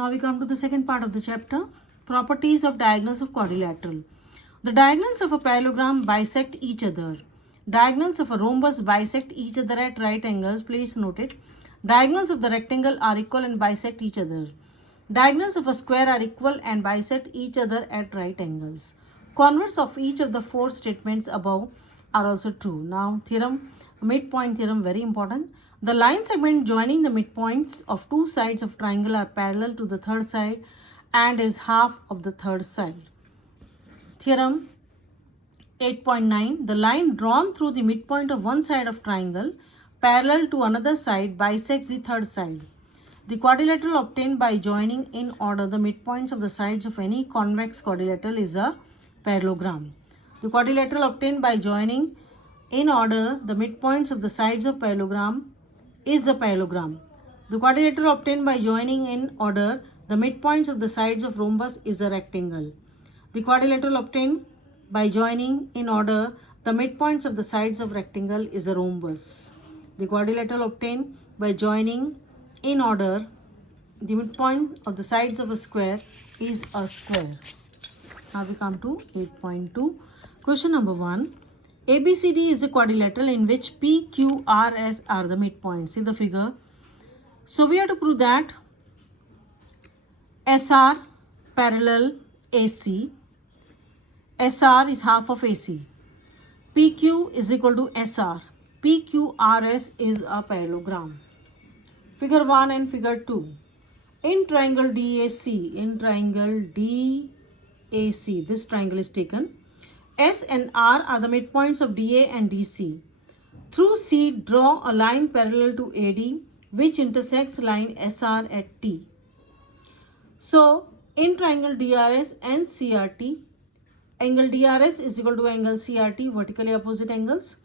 Now we come to the second part of the chapter, properties of diagonals of quadrilateral. The diagonals of a parallelogram bisect each other. Diagonals of a rhombus bisect each other at right angles. Please note it. Diagonals of the rectangle are equal and bisect each other. Diagonals of a square are equal and bisect each other at right angles. Converse of each of the four statements above are also true. Now theorem, midpoint theorem, very important. The line segment joining the midpoints of two sides of triangle are parallel to the third side and is half of the third side. Theorem 8.9. The line drawn through the midpoint of one side of triangle parallel to another side bisects the third side. The quadrilateral obtained by joining in order the midpoints of the sides of any convex quadrilateral is a parallelogram. The quadrilateral obtained by joining in order the midpoints of the sides of parallelogram is a parallelogram. The quadrilateral obtained by joining in order the midpoints of the sides of rhombus is a rectangle. The quadrilateral obtained by joining in order the midpoints of the sides of rectangle is a rhombus. The quadrilateral obtained by joining in order the midpoint of the sides of a square is a square. Now we come to 8.2. Question number 1. ABCD is a quadrilateral in which P, Q, R, S are the midpoints. See the figure. So we have to prove that SR parallel AC. SR is half of AC. PQ is equal to SR. PQRS is a parallelogram. Figure 1 and figure 2. In triangle DAC, this triangle is taken. S and R are the midpoints of DA and DC. Through C, draw a line parallel to AD which intersects line SR at T. So, in triangle DRS and CRT, angle DRS is equal to angle CRT, vertically opposite angles.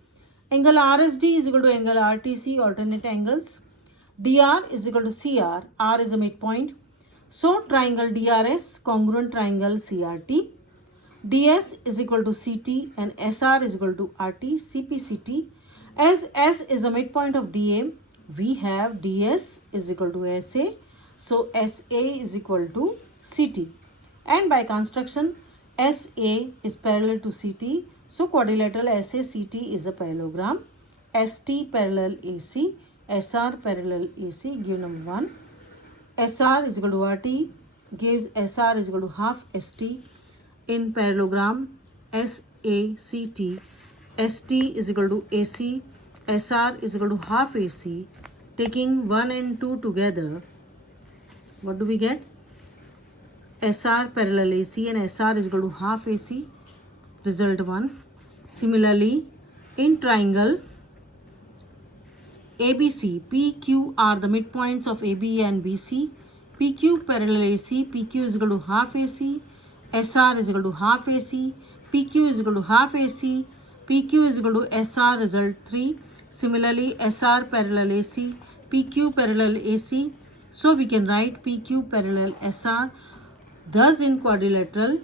Angle RSD is equal to angle RTC, alternate angles. DR is equal to CR, R is a midpoint. So, triangle DRS, congruent triangle CRT. DS is equal to CT and SR is equal to RT, CPCT. As S is the midpoint of DA, we have DS is equal to SA. So, SA is equal to CT. And by construction, SA is parallel to CT. So, quadrilateral SACT is a parallelogram. ST parallel AC, SR parallel AC, give number 1. SR is equal to RT, gives SR is equal to half ST. In parallelogram SACT, ST is equal to AC, SR is equal to half AC. Taking 1 and 2 together, what do we get? SR parallel AC and SR is equal to half AC. Result 1. Similarly, in triangle ABC, PQ are the midpoints of AB and BC. PQ parallel AC, PQ is equal to half AC. SR is equal to half AC, PQ is equal to half AC, PQ is equal to SR, result 3. Similarly, SR parallel AC, PQ parallel AC. So we can write PQ parallel SR. Thus in quadrilateral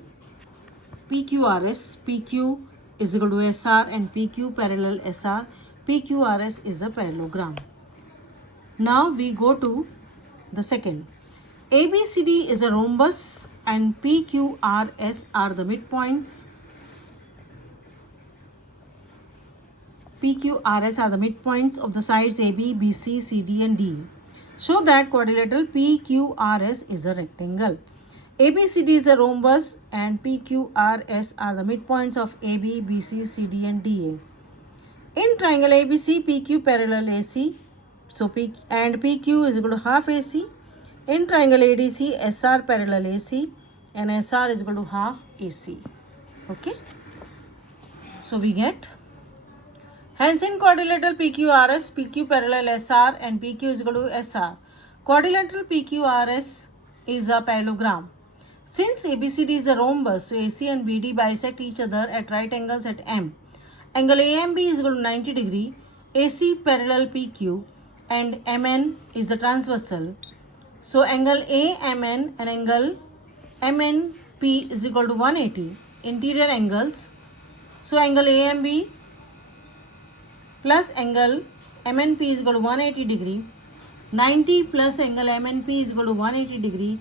PQRS, PQ is equal to SR and PQ parallel SR, PQRS is a parallelogram. Now we go to the second. ABCD is a rhombus and PQRS are the midpoints. PQRS are the midpoints of the sides AB, BC, CD and D. Show that quadrilateral PQRS is a rectangle. ABCD is a rhombus and PQRS are the midpoints of AB, BC, CD and DA. In triangle ABC, PQ parallel AC, so PQ is equal to half AC. In triangle ADC, SR parallel AC and SR is equal to half AC. Okay. So we get, hence in quadrilateral PQRS, PQ parallel SR and PQ is equal to SR. Quadrilateral PQRS is a parallelogram. Since ABCD is a rhombus, so AC and BD bisect each other at right angles at M. Angle AMB is equal to 90 degree. AC parallel PQ and MN is the transversal. So angle AMN and angle MNP is equal to 180. Interior angles. So angle AMB plus angle MNP is equal to 180 degree. 90 plus angle MNP is equal to 180 degree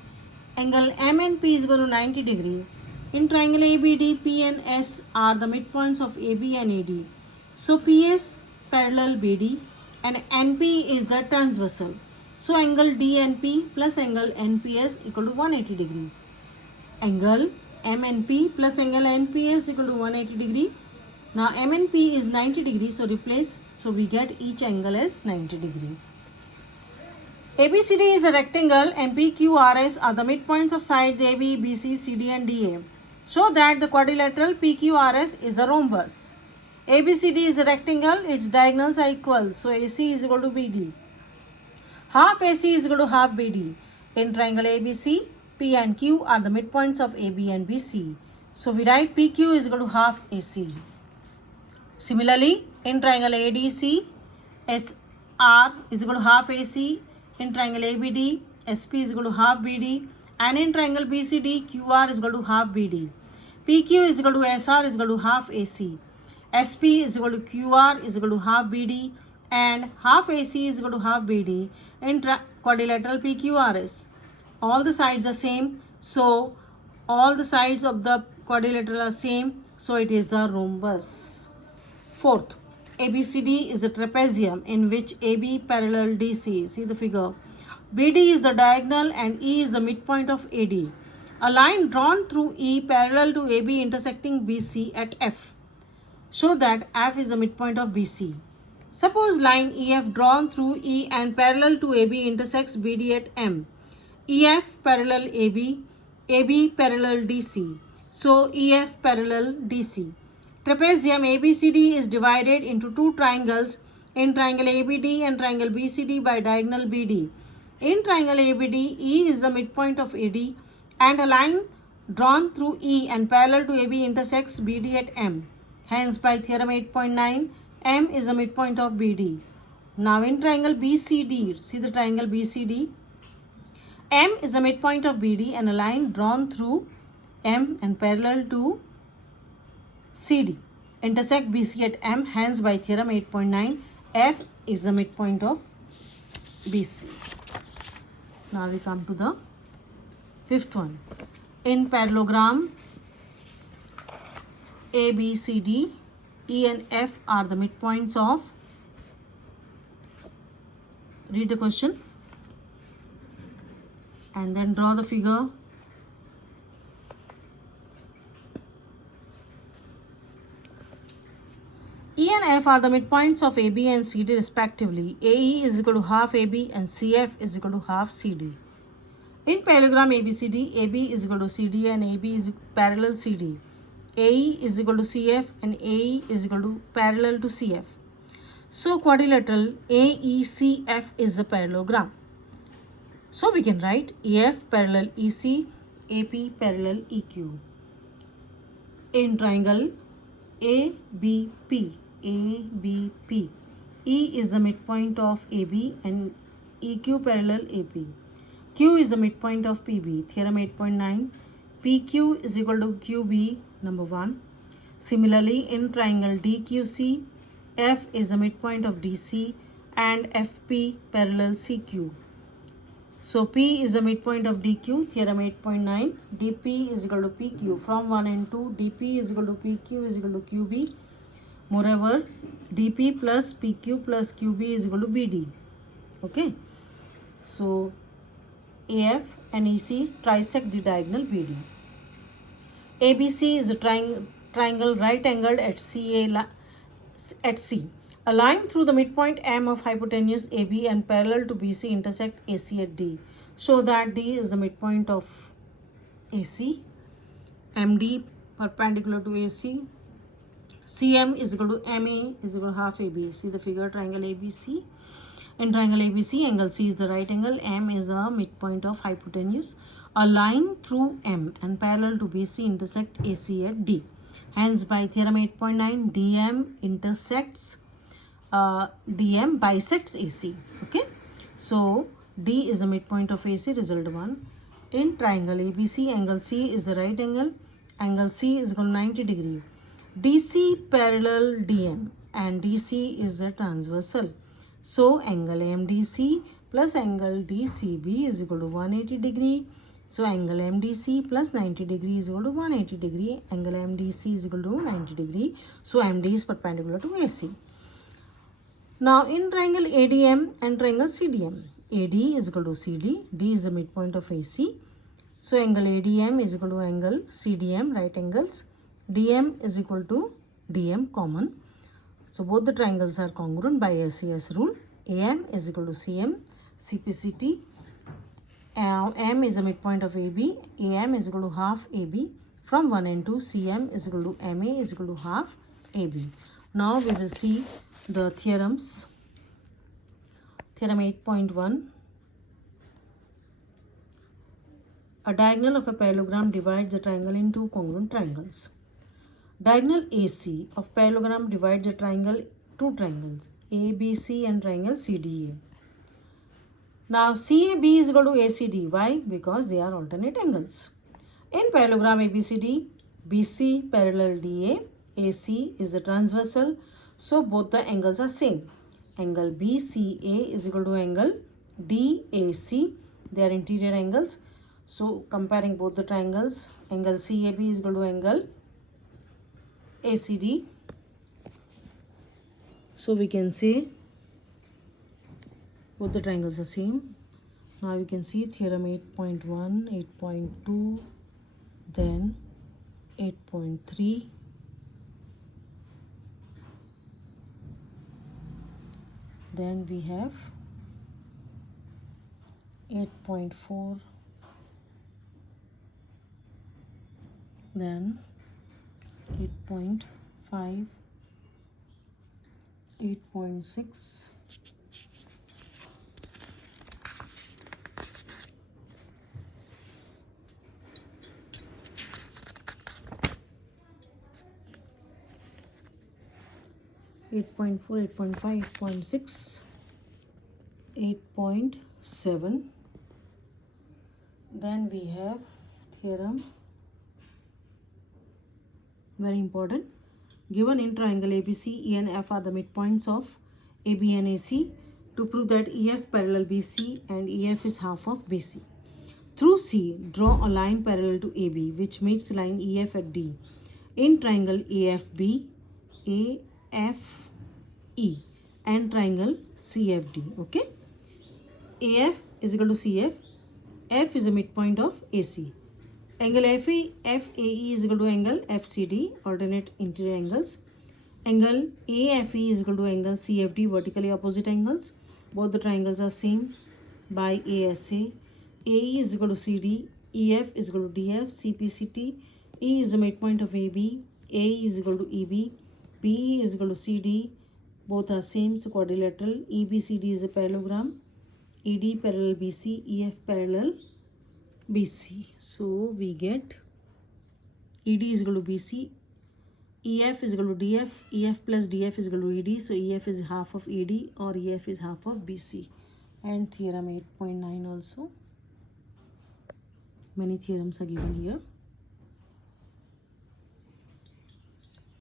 Angle M and P is equal to 90 degree. In triangle ABD, P and S are the midpoints of AB and AD. So PS parallel BD and NP is the transversal. So angle DNP plus angle NPS equal to 180 degree. Angle MNP plus angle NPS equal to 180 degree. Now MNP is 90 degree, so replace. So we get each angle as 90 degree. ABCD is a rectangle and PQRS are the midpoints of sides AB, BC, CD and DA. Show that the quadrilateral PQRS is a rhombus. ABCD is a rectangle, its diagonals are equal. So AC is equal to BD. Half AC is equal to half BD. In triangle ABC, P and Q are the midpoints of AB and BC. So we write PQ is equal to half AC. Similarly, in triangle ADC, SR is equal to half AC. In triangle ABD, SP is equal to half BD. And in triangle BCD, QR is equal to half BD. PQ is equal to SR is equal to half AC. SP is equal to QR is equal to half BD. And half AC is equal to half BD in quadrilateral PQRS. All the sides are same. So all the sides of the quadrilateral are same. So it is a rhombus. Fourth, ABCD is a trapezium in which AB parallel DC. See the figure. BD is the diagonal and E is the midpoint of AD. A line drawn through E parallel to AB intersecting BC at F. Show that F is the midpoint of BC. Suppose line EF drawn through E and parallel to AB intersects BD at M. EF parallel AB, AB parallel DC. So EF parallel DC. Trapezium ABCD is divided into two triangles in triangle ABD and triangle BCD by diagonal BD. In triangle ABD, E is the midpoint of AD and a line drawn through E and parallel to AB intersects BD at M. Hence, by theorem 8.9, M is the midpoint of BD. Now in triangle BCD, see the triangle BCD, M is the midpoint of BD and a line drawn through M and parallel to CD intersect BC at M. Hence, by theorem 8.9, F is the midpoint of BC. Now we come to the fifth one. In parallelogram ABCD, E and F are the midpoints of, read the question and then draw the figure. E and F are the midpoints of AB and CD respectively. AE is equal to half AB and CF is equal to half CD. In parallelogram ABCD, AB is equal to CD and AB is parallel CD. AE is equal to CF and AE is equal to parallel to CF. So quadrilateral AECF is a parallelogram. So we can write EF parallel EC, AP parallel EQ. In triangle ABP, E is the midpoint of AB and EQ parallel AP. Q is the midpoint of PB. Theorem 8.9, PQ is equal to QB, number 1. Similarly, in triangle DQC, F is the midpoint of DC and FP parallel CQ. So P is the midpoint of DQ, theorem 8.9, DP is equal to PQ. From 1 and 2, DP is equal to PQ is equal to QB. Moreover, DP plus PQ plus QB is equal to BD. Okay. So AF and EC trisect the diagonal BD. ABC is a triangle right angled at C. A line through the midpoint M of hypotenuse AB and parallel to BC intersect AC at D. Show that D is the midpoint of AC. MD perpendicular to AC. CM is equal to MA is equal to half AB. See the figure, triangle ABC. In triangle ABC, angle C is the right angle. M is the midpoint of hypotenuse. A line through M and parallel to BC intersect AC at D. Hence, by theorem 8.9, DM bisects AC. Okay. So, D is the midpoint of AC, result 1. In triangle ABC, angle C is the right angle. Angle C is equal to 90 degree. DC parallel DM and DC is the transversal. So, angle MDC plus angle DCB is equal to 180 degree. So angle MDC plus 90 degree is equal to 180 degree. Angle MDC is equal to 90 degree. So MD is perpendicular to AC. Now in triangle ADM and triangle CDM, AD is equal to CD, D is the midpoint of AC. So angle ADM is equal to angle CDM, right angles. DM is equal to DM, common. So both the triangles are congruent by SES rule. AM is equal to CM, CPCT. M is the midpoint of AB. AM is equal to half AB. From 1 and 2, CM is equal to MA is equal to half AB. Now we will see the theorems. Theorem 8.1. A diagonal of a parallelogram divides a triangle into congruent triangles. Diagonal AC of parallelogram divides a triangle, two triangles, ABC and triangle CDA. Now CAB is equal to ACD. Why? Because they are alternate angles. In parallelogram ABCD, BC parallel DA, AC is a transversal, so both the angles are same. Angle BCA is equal to angle DAC. They are interior angles. So comparing both the triangles, angle CAB is equal to angle ACD. So we can say both the triangles are same. Now you can see theorem 8.1, 8.2, then 8.3. Then we have 8.4, then 8.5, 8.6, 8.4, 8.5, 8.6, 8.7. Then we have theorem, very important. Given in triangle ABC, E and F are the midpoints of AB and AC. To prove that EF parallel BC and EF is half of BC. Through C, draw a line parallel to AB which meets line EF at D. In triangle AFB, AFE and triangle CFD. Okay. AF is equal to CF. F is the midpoint of AC. Angle FAE is equal to angle FCD, alternate interior angles. Angle AFE is equal to angle CFD, vertically opposite angles. Both the triangles are same by ASA. AE is equal to CD, EF is equal to DF, CPCT. E is the midpoint of AB, AE is equal to EB, PE is equal to CD. Both are same, so quadrilateral. EBCD is a parallelogram. ED parallel BC, EF parallel BC. So we get ED is equal to BC, EF is equal to DF, EF plus DF is equal to ED. So EF is half of ED or EF is half of BC. And theorem 8.9 also. Many theorems are given here.